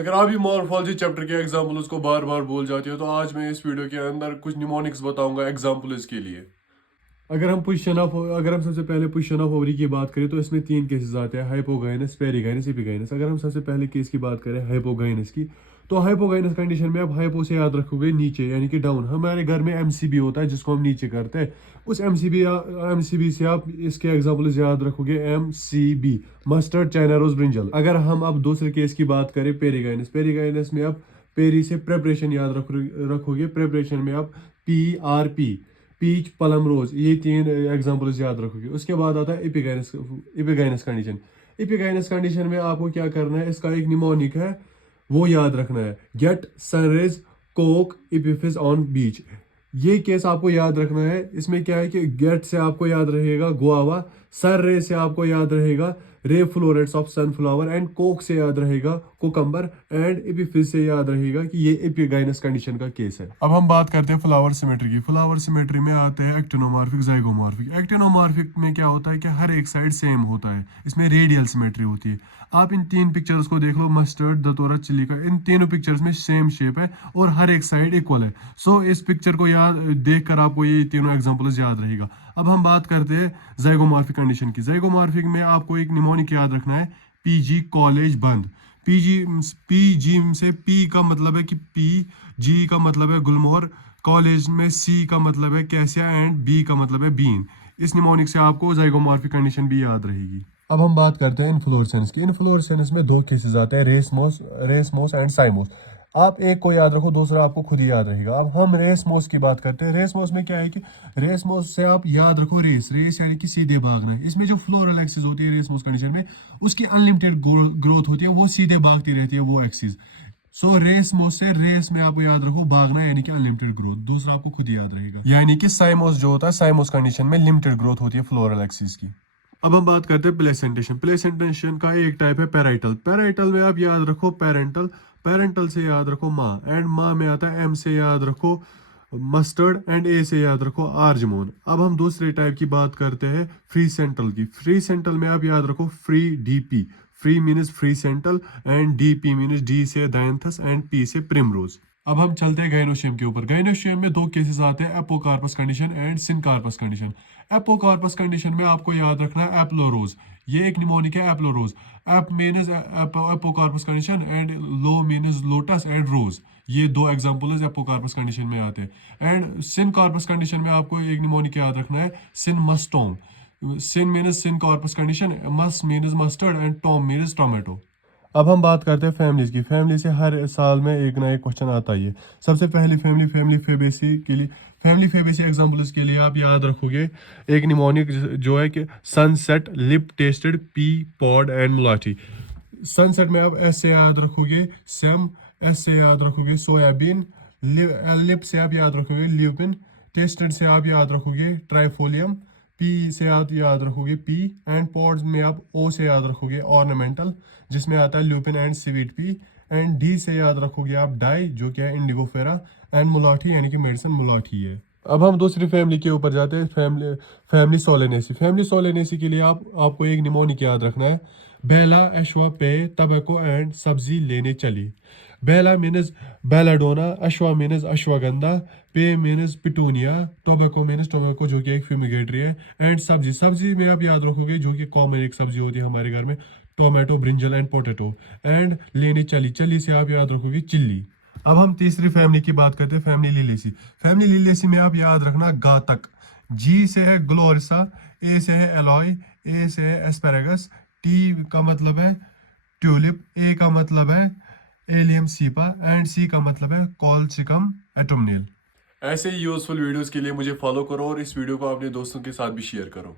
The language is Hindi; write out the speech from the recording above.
अगर आप ये मॉर्फोलॉजी चैप्टर के एग्जाम्पल्स को बार बार भूल जाते हो तो आज मैं इस वीडियो के अंदर कुछ निमोनिक्स बताऊंगा एग्जाम्पल्स के लिए। अगर हम सबसे पहले पोजीशन ऑफ ओवरी की बात करें तो इसमें तीन केसेस आते हैं, हाइपोगाइनस, पेरिगाइनस, एपिगाइनस। अगर हम सबसे पहले केस की बात करें हाइपोगाइनस की, तो हाइपोगाइनस कंडीशन में आप हाइपो से याद रखोगे नीचे यानी कि डाउन। हमारे घर में एमसीबी होता है जिसको हम नीचे करते हैं। उस एमसीबी से आप इसके एग्जाम्पल्स याद रखोगे, MCB mustard, China rose, brinjal. अगर हम अब दूसरे केस की बात करें पेरिगाइनस, पेरिगाइनस में आप पेरी से प्रेपरेशन याद रखोगे। प्रेपरेशन में आप PRP, पीच, पलम, रोज, ये तीन एग्जांपल्स याद रखोगे। उसके बाद आता है epigynous, epigynous condition. Epigynous condition में आपको क्या करना है, इसका एक निमोनिक है वो याद रखना है, गेट सनराइज कोक इपिफिस ऑन बीच। ये केस आपको याद रखना है। इसमें क्या है कि गेट से आपको याद रहेगा गुआवा, सन रे से आपको याद रहेगा ray florets of sunflower, and Coke से याद रहेगा कोकम्बर, एंड एपिफिस से याद रहेगा कि ये एपिगाइनस कंडीशन का केस है। अब हम बात करते हैं फ्लावर सिमेट्री की। फ्लावर सिमेट्री में आते हैं एक्टिनोमॉर्फिक, जाइगोमॉर्फिक। एक्टिनोमॉर्फिक में क्या होता है कि हर एक साइड सेम होता है, इसमें रेडियल सिमेट्री होती है। आप इन तीन पिक्चर्स को देख लो, मस्टर्ड, दतोरा, चिली का, इन तीनों पिक्चर्स में सेम शेप है और हर एक साइड इक्वल है। सो इस पिक्चर को याद देखकर आपको ये तीनों एग्जांपल्स याद रहेगा। अब हम बात करते हैं जाइगोमॉर्फिक कंडीशन की। जाइगोमॉर्फिक में आपको एक निमोनिक याद रखना है, PG कॉलेज बंद। पीजी से पी का मतलब है कि जी का मतलब है गुलमोहर, कॉलेज में C का मतलब है कैसिया, एंड बी का मतलब है बीन। इस निमोनिक से आपको जाइगोमॉर्फिक कंडीशन भी याद रहेगी। अब हम बात करते हैं इन्फ्लोरेसेंस की। इन्फ्लोरेसेंस में दो केसेस आते हैं, रेसमोस एंड साइमोस। आप एक को याद रखो, दूसरा आपको खुद ही याद रहेगा। अब हम रेसमोस की बात करते हैं। रेसमोस में क्या है कि रेसमोस से आप याद रखो रेस यानी कि सीधे भागना है। इसमें जो फ्लोरल एक्सिस होती है रेसमोस कंडीशन में, उसकी अनलिमिटेड ग्रोथ होती है, वो सीधे भागती रहती है वो एक्सिस। सो रेसमोस से रेस में आपको याद रखो भागना यानी कि अनलिमिटेड ग्रोथ, दूसरा आपको खुद ही याद रहेगा। यानी कि साइमोस जो होता है, साइमोस कंडीशन में लिमिटेड ग्रोथ होती है फ्लोरल एक्सिस की। अब हम बात करते हैं प्लेसेंटेशन। प्लेसेंटेशन का एक टाइप है पैराइटल। पैराइटल में आप याद रखो पेरेंटल, पेरेंटल से याद रखो माँ, एंड माँ में आता है M से याद रखो मस्टर्ड, एंड A से याद रखो आर्जमोन। अब हम दूसरे टाइप की बात करते हैं फ्री सेंट्रल की। फ्री सेंट्रल में आप याद रखो free DP। Free मीनस free central, and DP मीनस D से डायंथस, एंड P से प्रिमरोज। अब हम चलते हैं गाइनोशियम के ऊपर। गाइनोशियम में दो केसेस आते हैं, apocarpous condition and syncarpous condition. Apocarpous condition में आपको याद रखना है एप्लोरोज, ये एक निमोनिक है एप्लोरोज। एप मीनस एपोकार्पस कंडीशन, एंड लो मीनस लोटस, एंड रोज। ये दो एग्जांपल्स एपोकार्पस कंडीशन में आते हैं। एंड सिनकार्पस कंडीशन में आपको एक निमोनिक याद रखना है, सिनमस्टोम। सिन मीनस syncarpous condition, mus means mustard, and tom means tomato. अब हम बात करते हैं फैमिलीज की। फैमिली से हर साल में एक ना एक क्वेश्चन आता ही है। सबसे पहली फैमिली, फैमिली फेबेसी के लिए, फैमिली फेबेसी एग्जांपल्स के लिए आप याद रखोगे एक निमोनिक जो है कि sunset, lip tested, pea pod, and मुलाठी। सनसेट में आप S से याद रखोगे सेम, S से याद रखोगे सोयाबीन, लिप से आप याद रखोगे ल्यूपिन, टेस्टेड से आप याद रखोगे ट्राइफोलियम, पी से आप याद रखोगे पी, एंड पॉड्स में आप O से याद रखोगे ऑर्नामेंटल, जिसमें आता है lupin and sweet pea, and D से याद रखोगे आप डाई, जो क्या है इंडिगोफेरा, एंड मुलाठी यानी कि मेडिसिन मुलाठी है। अब हम दूसरी फैमिली के ऊपर जाते हैं, family family Solanaceae. Family Solanaceae के लिए आपको एक निमोनिक याद रखना है, बेला एश्वा पे तबको एंड सब्जी लेने चली। बेला मीनस बेलाडोना, अश्वा मीनस अश्वगंधा, पे मीनस पिटूनिया, टोबैको मीनस टोबैको जो कि एक फ्यूमिगेटरी है, एंड सब्जी, सब्जी में आप याद रखोगे जो कि कॉमन एक सब्जी होती है हमारे घर में, tomato, brinjal, and potato. And लेने चली, चली से आप याद रखोगे चिल्ली। अब हम तीसरी फैमिली की बात करते हैं, फैमिली लिलेसी। फैमिली लिलेसी में आप याद रखना गातक। G से है ग्लोरिसा, A से है एलॉय, A से है एस्पेरेगस, T का मतलब है ट्यूलिप, A का मतलब है एलियम सीपा, एंड C का मतलब है कॉलसिकम एटोमनेल। ऐसे ही यूजफुल वीडियोस के लिए मुझे फॉलो करो और इस वीडियो को अपने दोस्तों के साथ भी शेयर करो।